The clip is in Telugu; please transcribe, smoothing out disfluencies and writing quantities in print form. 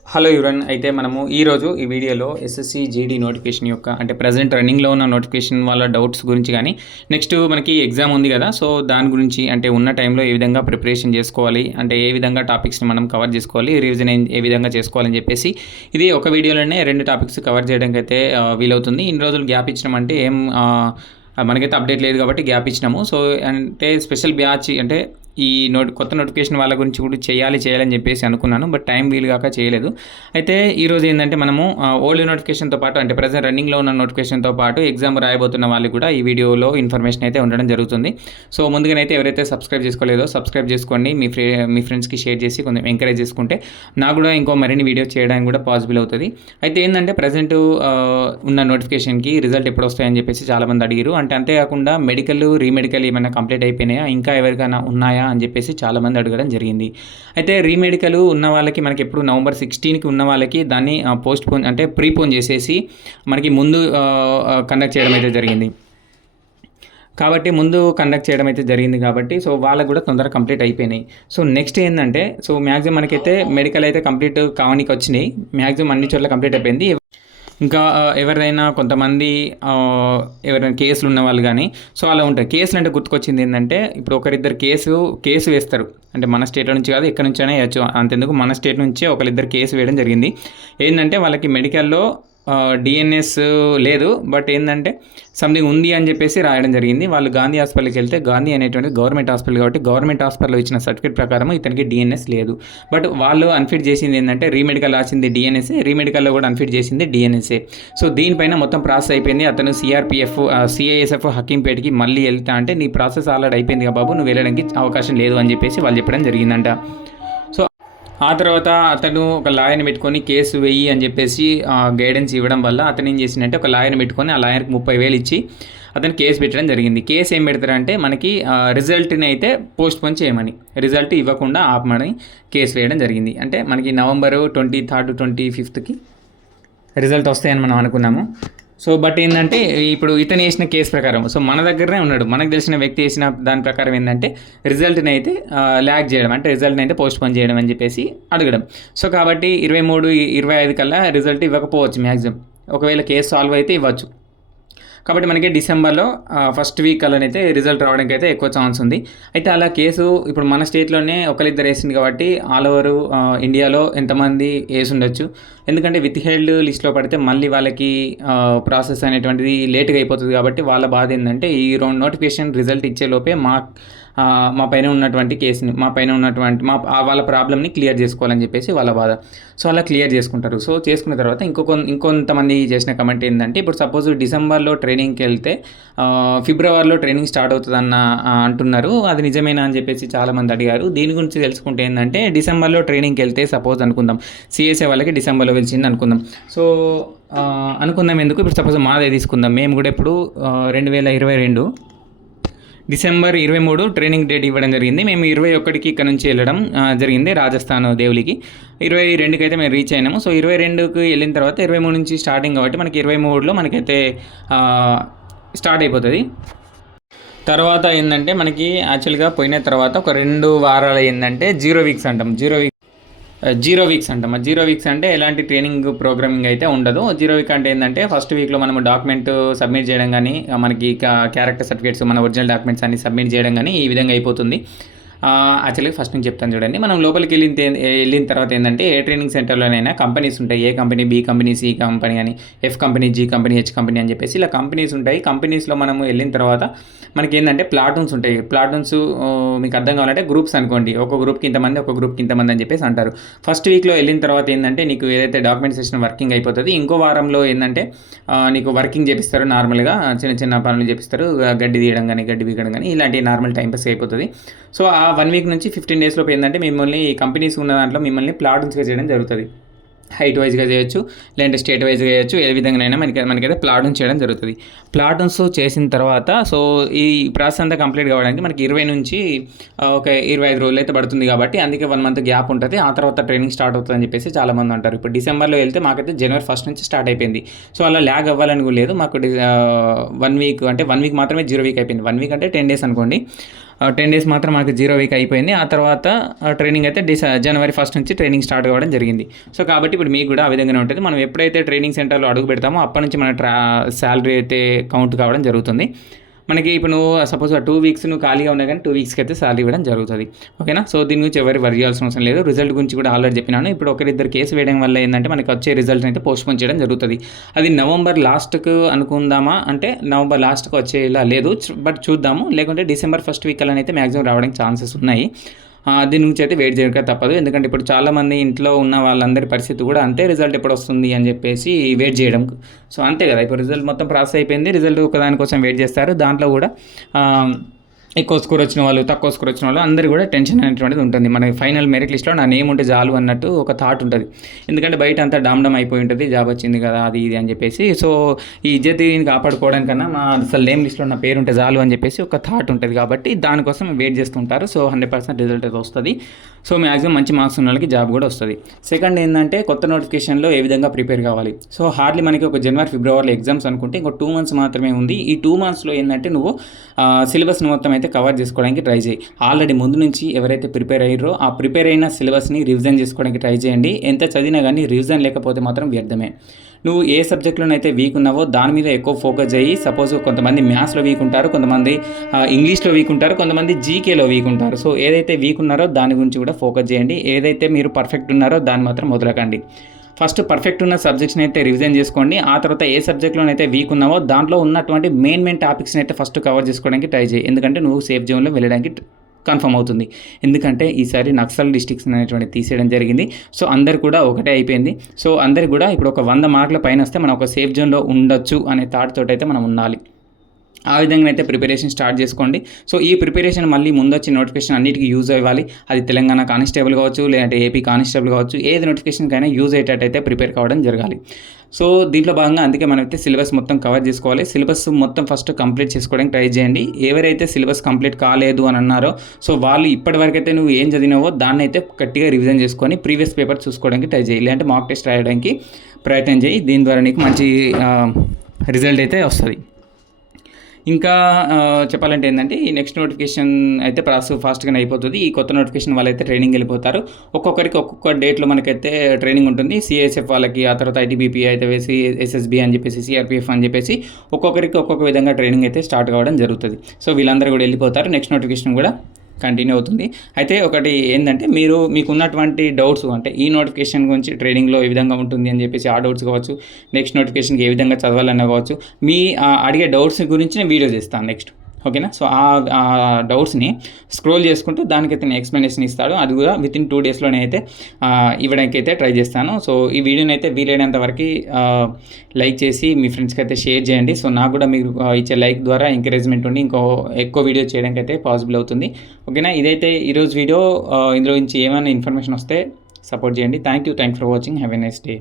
హలో యువరన్ అయితే మనము ఈరోజు ఈ వీడియోలో ఎస్ఎస్సి జీడీ నోటిఫికేషన్ యొక్క అంటే ప్రజెంట్ రన్నింగ్లో ఉన్న నోటిఫికేషన్ వాళ్ళ డౌట్స్ గురించి కానీ నెక్స్ట్ మనకి ఎగ్జామ్ ఉంది కదా, సో దాని గురించి అంటే ఉన్న టైంలో ఏ విధంగా ప్రిపరేషన్ చేసుకోవాలి, అంటే ఏ విధంగా టాపిక్స్ని మనం కవర్ చేసుకోవాలి, రివిజన్ ఏ విధంగా చేసుకోవాలని చెప్పేసి ఇది ఒక వీడియోలోనే రెండు టాపిక్స్ కవర్ చేయడానికి అయితే వీలవుతుంది. ఇన్ని రోజులు గ్యాప్ ఇచ్చినామంటే మనకైతే అప్డేట్ లేదు కాబట్టి గ్యాప్ ఇచ్చినాము. సో అంటే స్పెషల్ బ్యాచ్ అంటే ఈ కొత్త నోటిఫికేషన్ వాళ్ళ గురించి కూడా చేయాలని చెప్పేసి అనుకున్నాను, బట్ టైం వీలు కాక చేయలేదు. అయితే ఈరోజు ఏంటంటే మనము ఓల్డ్ నోటిఫికేషన్తో పాటు అంటే ప్రజెంట్ రన్నింగ్లో ఉన్న నోటిఫికేషన్తో పాటు ఎగ్జామ్ రాయబోతున్న వాళ్ళకి కూడా ఈ వీడియోలో ఇన్ఫర్మేషన్ అయితే ఉండడం జరుగుతుంది. సో ముందుగానైతే ఎవరైతే సబ్స్క్రైబ్ చేసుకోలేదో సబ్స్క్రైబ్ చేసుకోండి, మీ ఫ్రెండ్స్కి షేర్ చేసి కొంచెం ఎంకరేజ్ చేసుకుంటే నాకు కూడా ఇంకో మరిన్ని వీడియో చేయడానికి కూడా పాసిబుల్ అవుతుంది. అయితే ఏంటంటే ప్రజెంట్ ఉన్న నోటిఫికేషన్కి రిజల్ట్ ఎప్పుడు వస్తాయని చెప్పేసి చాలామంది అడిగారు. అంటే అంతేకాకుండా మెడికల్ రీమెడికల్ ఏమైనా కంప్లీట్ అయిపోయినాయా, ఇంకా ఎవరికైనా ఉన్నాయా అని చెప్పేసి చాలామంది అడగడం జరిగింది. అయితే రీమెడికల్ ఉన్న వాళ్ళకి మనకి ఎప్పుడు నవంబర్ 16కి ఉన్న వాళ్ళకి దాన్ని పోస్ట్పోన్ అంటే ప్రీపోన్ చేసేసి మనకి ముందు కండక్ట్ చేయడం అయితే జరిగింది. కాబట్టి సో వాళ్ళకు కూడా తొందరగా కంప్లీట్ అయిపోయినాయి. సో నెక్స్ట్ ఏంటంటే సో మ్యాక్సిమం మనకైతే మెడికల్ అయితే కంప్లీట్ కావడానికి వచ్చినాయి, మ్యాక్సిమం అన్ని చోట్ల కంప్లీట్ అయిపోయింది. ఇంకా ఎవరైనా కొంతమంది ఎవరైనా కేసులు ఉన్న వాళ్ళు కానీ సో అలా ఉంటాయి. కేసులు అంటే గుర్తుకొచ్చింది ఏంటంటే ఇప్పుడు ఒకరిద్దరు కేసు వేస్తారు, అంటే మన స్టేట్లో నుంచి కాదు ఎక్కడి నుంచైనా వేయచ్చు, అంతెందుకు మన స్టేట్ నుంచే ఒకరిద్దరు కేసు వేయడం జరిగింది. ఏంటంటే వాళ్ళకి మెడికల్లో డిఎన్ఎస్ లేదు, బట్ ఏంటంటే సంథింగ్ ఉంది అని చెప్పేసి రాయడం జరిగింది. వాళ్ళు గాంధీ హాస్పిటల్కి వెళ్తే గాంధీ అనేటువంటి గవర్నమెంట్ హాస్పిటల్ కాబట్టి గవర్నమెంట్ హాస్పిటల్లో ఇచ్చిన సర్టిఫికేట్ ప్రకారం ఇతనికి డిఎన్ఎస్ లేదు. బట్ వాళ్ళు అన్ఫిట్ చేసింది ఏంటంటే రీమెడికల్ రాసింది డిఎన్ఎస్ఏ, రీమెడికల్లో కూడా అన్ఫిట్ చేసింది డిఎన్ఎస్ఏ. సో దీనిపైన మొత్తం ప్రాసెస్ అయిపోయింది. అతను సిఐఎస్ఎఫ్ హకీంపేటకి మళ్ళీ వెళ్తా అంటే నీ ప్రాసెస్ ఆల్రెడీ అయిపోయింది కదా బాబు, నువ్వు వెళ్ళడానికి అవకాశం లేదు అని చెప్పేసి వాళ్ళు చెప్పడం జరిగిందంట. ఆ తర్వాత అతను ఒక లాయర్ని పెట్టుకొని కేసు వెయ్యి అని చెప్పేసి గైడెన్స్ ఇవ్వడం వల్ల అతను ఏం చేసిందంటే ఒక లాయర్ని పెట్టుకొని ఆ లాయర్కి 30,000 ఇచ్చి అతను కేసు పెట్టడం జరిగింది. కేసు ఏం పెడతారంటే మనకి రిజల్ట్ని అయితే పోస్ట్పోన్ చేయమని, రిజల్ట్ ఇవ్వకుండా ఆపమని కేసు వేయడం జరిగింది. అంటే మనకి నవంబరు 23rd 25thకి రిజల్ట్ వస్తాయని మనం అనుకున్నాము. సో బట్ ఏంటంటే ఇప్పుడు ఇతను వేసిన కేసు ప్రకారం సో మన దగ్గరనే ఉన్నాడు, మనకు తెలిసిన వ్యక్తి వేసిన దాని ప్రకారం ఏంటంటే రిజల్ట్ని అయితే ల్యాగ్ చేయడం, అంటే రిజల్ట్ని అయితే పోస్ట్పోన్ చేయడం అని చెప్పేసి అడగడం. సో కాబట్టి 23-25 కల్లా రిజల్ట్ ఇవ్వకపోవచ్చు మ్యాక్సిమం, ఒకవేళ కేసు సాల్వ్ అయితే ఇవ్వచ్చు. కాబట్టి మనకి డిసెంబర్లో ఫస్ట్ వీక్ అలానైతే రిజల్ట్ రావడానికి అయితే ఎక్కువ ఛాన్స్ ఉంది. అయితే అలా కేసు ఇప్పుడు మన స్టేట్లోనే ఒకరిద్దరు వేసింది కాబట్టి ఆల్ ఓవర్ ఇండియాలో ఎంతమంది వేసి ఉండొచ్చు, ఎందుకంటే విత్ హెల్డ్ లిస్ట్లో పడితే మళ్ళీ వాళ్ళకి ప్రాసెస్ అనేటువంటిది లేట్గా అయిపోతుంది. కాబట్టి వాళ్ళ బాధ ఏంటంటే ఈ నోటిఫికేషన్ రిజల్ట్ ఇచ్చే లోపే మా పైన ఉన్నటువంటి కేసుని వాళ్ళ ప్రాబ్లమ్ని క్లియర్ చేసుకోవాలని చెప్పేసి వాళ్ళ బాధ. సో అలా క్లియర్ చేసుకుంటారు. సో చేసుకున్న తర్వాత ఇంకొంతమంది చేసిన కమెంట్ ఏంటంటే ఇప్పుడు సపోజ్ డిసెంబర్లో ట్రైనింగ్కి వెళ్తే ఫిబ్రవరిలో ట్రైనింగ్ స్టార్ట్ అవుతుందన్న అంటున్నారు, అది నిజమేనా అని చెప్పేసి చాలామంది అడిగారు. దీని గురించి తెలుసుకుంటే ఏంటంటే డిసెంబర్లో ట్రైనింగ్కి వెళ్తే సపోజ్ అనుకుందాం సిఎస్ఏ వాళ్ళకి డిసెంబర్లో వెలిసింది అనుకుందాం. సో అనుకుందాం ఎందుకు, ఇప్పుడు సపోజ్ మాదే తీసుకుందాం. మేము కూడా ఇప్పుడు 2022 డిసెంబర్ 23 ట్రైనింగ్ డేట్ ఇవ్వడం జరిగింది. మేము 21కి ఇక్కడ నుంచి వెళ్ళడం జరిగింది రాజస్థాన్ దేవులికి. 22కి అయితే మేము రీచ్ అయినాము. సో 22కి వెళ్ళిన తర్వాత 23 నుంచి స్టార్టింగ్ కాబట్టి మనకి 23లో మనకైతే స్టార్ట్ అయిపోతుంది. తర్వాత ఏంటంటే మనకి యాక్చువల్గా పోయిన తర్వాత ఒక 2 వారాలు ఏంటంటే జీరో వీక్స్ అంటాం. జీరో వీక్స్ అంటే ఎలాంటి ట్రైనింగ్ ప్రోగ్రామింగ్ అయితే ఉండదు. జీరో వీక్ అంటే ఏంటంటే ఫస్ట్ వీక్లో మనం డాక్యుమెంట్ సబ్మిట్ చేయడం కానీ మనకి క్యారెక్టర్ సర్టిఫికేట్స్ మన ఒరిజినల్ డాక్యుమెంట్స్ అన్ని సబ్మిట్ చేయడం కానీ ఈ విధంగా అయిపోతుంది. యాక్చువల్గా ఫస్ట్ నుంచి చెప్తాను చూడండి. మనం లోపలికి వెళ్ళిన తర్వాత ఏంటంటే ఏ ట్రైనింగ్ సెంటర్లోనైనా కంపెనీస్ ఉంటాయి. A company, B company, C company అని, F company, G company, H company అని చెప్పేసి ఇలా కంపెనీస్ ఉంటాయి. కంపెనీస్లో మనము వెళ్ళిన తర్వాత మనకి ఏంటంటే ప్లాటూన్స్ ఉంటాయి. ప్లాటూన్స్ మీకు అర్థం కావాలంటే గ్రూప్స్ అనుకోండి, ఒక గ్రూప్కి ఇంతమంది, ఒక గ్రూప్కి ఇంతమంది అని చెప్పేసి అంటారు. ఫస్ట్ వీక్లో వెళ్ళిన తర్వాత ఏంటంటే నీకు ఏదైతే డాక్యుమెంటేషన్ వర్కింగ్ అయిపోతుంది. ఇంకో వారంలో ఏంటంటే నీకు వర్కింగ్ చేపిస్తారు, నార్మల్గా చిన్న పనులు చేపిస్తారు, గడ్డి తీయడం కానీ గడ్డి బీకడం కానీ ఇలాంటి నార్మల్ టైంపాస్ అయిపోతుంది. సో ఆ 1 వీక్ నుంచి 15 డేస్ లోపు ఏంటంటే మిమ్మల్ని కంపెనీస్ ఉన్న దాంట్లో మిమ్మల్ని ప్లాటూన్స్గా చేయడం జరుగుతుంది. హైట్ వైజ్గా చేయొచ్చు, లేదంటే స్టేట్ వైజ్గా చేయొచ్చు, ఏ విధంగానైనా మనకైతే ప్లాటూన్స్ చేయడం జరుగుతుంది. ప్లాటూన్స్ చేసిన తర్వాత సో ఈ ప్రాసెస్ అంతా కంప్లీట్ కావడానికి మనకి 20 నుంచి ఒక 25 రోజులు అయితే పడుతుంది. కాబట్టి అందుకే 1 మంత్ గ్యాప్ ఉంటుంది. ఆ తర్వాత ట్రైనింగ్ స్టార్ట్ అవుతుంది అని చెప్పేసి చాలామంది అంటారు. ఇప్పుడు డిసెంబర్లో వెళ్తే మాకైతే జనవరి 1 నుంచి స్టార్ట్ అయిపోయింది. సో అలా ల్యాగ్ అవ్వాలని లేదు. మాకు 1 వీక్ అంటే 1 వీక్ మాత్రమే జీరో వీక్ అయిపోయింది. 1 వీక్ అంటే 10 డేస్ అనుకోండి. 10 డేస్ మాత్రం మనకి 0 వీక్ అయిపోయింది. ఆ తర్వాత ట్రైనింగ్ అయితే జనవరి 1 నుంచి ట్రైనింగ్ స్టార్ట్ కావడం జరిగింది. సో కాబట్టి ఇప్పుడు మీకు కూడా ఆ విధంగానే ఉంటుంది. మనం ఎప్పుడైతే ట్రైనింగ్ సెంటర్లో అడుగు పెడతామో అప్పటి నుంచి మన శాలరీ అయితే కౌంట్ కావడం జరుగుతుంది. మనకి ఇప్పుడు నువ్వు సపోజ్ 2 వీక్స్ నువ్వు ఖాళీగా ఉన్నా కానీ 2 వీక్స్కి అయితే శాలరీ ఇవ్వడం జరుగుతుంది. ఓకేనా. సో దీని గురించి ఎవరు వరి చేయాల్సిన అవసరం లేదు. రిజల్ట్ గురించి కూడా ఆల్రెడీ చెప్పినాను. ఇప్పుడు ఒకరిద్దరు కేసు వేయడం వల్ల ఏంటంటే మనకి వచ్చే రిజల్ట్ అయితే పోస్ట్పోన్ చేయడం జరుగుతుంది. అది నవంబర్ లాస్ట్కు అనుకుందామా అంటే నవంబర్ లాస్ట్కి వచ్చేలా లేదు, బట్ చూద్దాము. లేకుంటే డిసెంబర్ 1st వీక్ అలా అయితే మ్యాక్సిమం రావడానికి ఛాన్సెస్ ఉన్నాయి. దీని నుంచి అయితే వెయిట్ చేయక తప్పదు. ఎందుకంటే ఇప్పుడు చాలామంది ఇంట్లో ఉన్న వాళ్ళందరి పరిస్థితి కూడా అంతే, రిజల్ట్ ఎప్పుడు వస్తుంది అని చెప్పేసి వెయిట్ చేయడం. సో అంతే కదా, ఇప్పుడు రిజల్ట్ మొత్తం ప్రాసెస్ అయిపోయింది, రిజల్ట్ ఒకదానికోసం వెయిట్ చేస్తారు. దాంట్లో కూడా ఎక్కువ స్కోర్ వచ్చిన వాళ్ళు, తక్కువ స్కోర్ వచ్చిన వాళ్ళు అందరూ కూడా టెన్షన్ అనేటువంటిది ఉంటుంది. మన ఫైనల్ మెరిట్ లిస్ట్లో నా నేమ్ ఉంటే చాలు అన్నట్టు ఒక థాట్ ఉంటుంది. ఎందుకంటే బయట అంతా డామ్ అయిపోయి ఉంటుంది, జాబ్ వచ్చింది కదా అది ఇది అని చెప్పేసి. సో ఈ ఇజ్జతిని కాపాడుకోవడానికన్నా మా అసలు నేమ్ లిస్ట్లో నా పేరు ఉంటే చాలు అని చెప్పేసి ఒక థాట్ ఉంటుంది. కాబట్టి దానికోసం వెయిట్ చేస్తుంటారు. సో 100% రిజల్ట్ అయితే వస్తుంది. సో మ్యాక్సిమం మంచి మార్క్స్ ఉన్న వాళ్ళకి జాబ్ కూడా వస్తుంది. సెకండ్ ఏంటంటే కొత్త నోటిఫికేషన్లో ఏ విధంగా ప్రిపేర్ కావాలి. సో హార్డ్లీ మనకి ఒక జనవరి ఫిబ్రవరిలో ఎగ్జామ్స్ అనుకుంటే ఇంకో 2 months మాత్రమే ఉంది. ఈ 2 monthsలో ఏంటంటే నువ్వు సిలబస్ని మొత్తం అయితే కవర్ చేసుకోవడానికి ట్రై చేయి. ఆల్రెడీ ముందు నుంచి ఎవరైతే ప్రిపేర్ అయ్యారో ఆ ప్రిపేర్ అయిన సిలబస్ని రివిజన్ చేసుకోవడానికి ట్రై చేయండి. ఎంత చదివినా కానీ రివిజన్ లేకపోతే మాత్రం వ్యర్థమే. నువ్వు ఏ సబ్జెక్ట్లోనైతే వీక్ ఉన్నావో దాని మీద ఎక్కువ ఫోకస్ చేయి. సపోజ్ కొంతమంది మ్యాథ్స్లో వీక్ ఉంటారు, కొంతమంది ఇంగ్లీష్లో వీక్ ఉంటారు, కొంతమంది జీకేలో వీక్ ఉంటారు. సో ఏదైతే వీక్ ఉన్నారో దాని గురించి కూడా ఫోకస్ చేయండి. ఏదైతే మీరు పర్ఫెక్ట్ ఉన్నారో దాన్ని మాత్రం వదలకండి. ఫస్ట్ పర్ఫెక్ట్ ఉన్న సబ్జెక్ట్స్ని అయితే రివిజన్ చేసుకోండి. ఆ తర్వాత ఏ సబ్జెక్ట్లోనైతే వీక్ ఉన్నావో దాంట్లో ఉన్నటువంటి మెయిన్ టాపిక్స్ని అయితే ఫస్ట్ కవర్ చేసుకోవడానికి ట్రై చేయి. ఎందుకంటే నువ్వు సేఫ్ జోన్లో వెళ్ళడానికి కన్ఫర్మ్ అవుతుంది. ఎందుకంటే ఈసారి నక్సల్ డిస్ట్రిక్ట్స్ అనేటువంటి తీసేయడం జరిగింది. సో అందరు కూడా ఒకటే అయిపోయింది. సో అందరు కూడా ఇప్పుడు ఒక 100 మార్కుల పైన వస్తే మనం ఒక సేఫ్ జోన్లో ఉండొచ్చు అనే థాట్ తోటి అయితే మనం ఉండాలి. ఆ విధంగా అయితే ప్రిపరేషన్ స్టార్ట్ చేసుకోండి. సో ఈ ప్రిపరేషన్ మళ్ళీ ముందు వచ్చే నోటిఫికేషన్ అన్నిటికీ యూజ్ అవ్వాలి. అది తెలంగాణ కానిస్టేబుల్ కావచ్చు, లేదంటే ఏపీ కానిస్టేబుల్ కావచ్చు, ఏది నోటిఫికేషన్కైనా యూజ్ అయ్యేటట్టయితే ప్రిపేర్ కావడం జరగాలి. సో దీంట్లో భాగంగా అందుకే మనమైతే సిలబస్ మొత్తం కవర్ చేసుకోవాలి. సిలబస్ మొత్తం ఫస్ట్ కంప్లీట్ చేసుకోవడానికి ట్రై చేయండి. ఎవరైతే సిలబస్ కంప్లీట్ కాలేదు అని అన్నారో సో వాళ్ళు ఇప్పటివరకు అయితే నువ్వు ఏం చదివినావో దాన్ని అయితే గట్టిగా రివిజన్ చేసుకొని ప్రీవియస్ పేపర్ చూసుకోవడానికి ట్రై చేయి. లేదంటే మాక్ టెస్ట్ రాయడానికి ప్రయత్నం చేయి. దీని ద్వారా నీకు మంచి రిజల్ట్ అయితే వస్తుంది. ఇంకా చెప్పాలంటే ఏంటంటే ఈ నెక్స్ట్ నోటిఫికేషన్ అయితే ప్రాసెస్ ఫాస్ట్గానే అయిపోతుంది. ఈ కొత్త నోటిఫికేషన్ వాళ్ళైతే ట్రైనింగ్ వెళ్ళిపోతారు. ఒక్కొక్కరికి ఒక్కొక్క డేట్లో మనకైతే ట్రైనింగ్ ఉంటుంది. సిఐఎస్ఎఫ్ వాళ్ళకి, ఆ తర్వాత ఐటీబీపీ అయితే వేసి ఎస్ఎస్బీ అని చెప్పేసి, సిఆర్పిఎఫ్ అని చెప్పేసి ఒక్కొక్కరికి ఒక్కొక్క విధంగా ట్రైనింగ్ అయితే స్టార్ట్ కావడం జరుగుతుంది. సో వీళ్ళందరూ కూడా వెళ్ళిపోతారు. నెక్స్ట్ నోటిఫికేషన్ కూడా కంటిన్యూ అవుతుంది. అయితే ఒకటి ఏంటంటే మీకు ఉన్నటువంటి డౌట్స్ అంటే ఈ నోటిఫికేషన్ గురించి ట్రైనింగ్లో ఏ విధంగా ఉంటుంది అని చెప్పేసి ఆ డౌట్స్ కావచ్చు, నెక్స్ట్ నోటిఫికేషన్కి ఏ విధంగా చదవాలన్నా కావచ్చు, మీ అడిగే డౌట్స్ గురించి నేను వీడియో చేస్తాను నెక్స్ట్. ఓకేనా. సో ఆ డౌట్స్ని స్క్రోల్ చేసుకుంటూ దానికైతే నేను ఎక్స్ప్లెనేషన్ ఇస్తాడు. అది కూడా వితిన్ 2 daysలోనే అయితే ఇవ్వడానికి అయితే ట్రై చేస్తాను. సో ఈ వీడియోని అయితే వీలైనంత వరకు లైక్ చేసి మీ ఫ్రెండ్స్కి అయితే షేర్ చేయండి. సో నాకు కూడా మీరు ఇచ్చే లైక్ ద్వారా ఎంకరేజ్మెంట్ ఉండి ఇంకో ఎక్కువ వీడియో చేయడానికి అయితే పాసిబుల్ అవుతుంది. ఓకేనా. ఇదైతే ఈరోజు వీడియో. ఇందులో నుంచి ఏమైనా ఇన్ఫర్మేషన్ వస్తే సపోర్ట్ చేయండి. Thank you for watching. Have a nice day.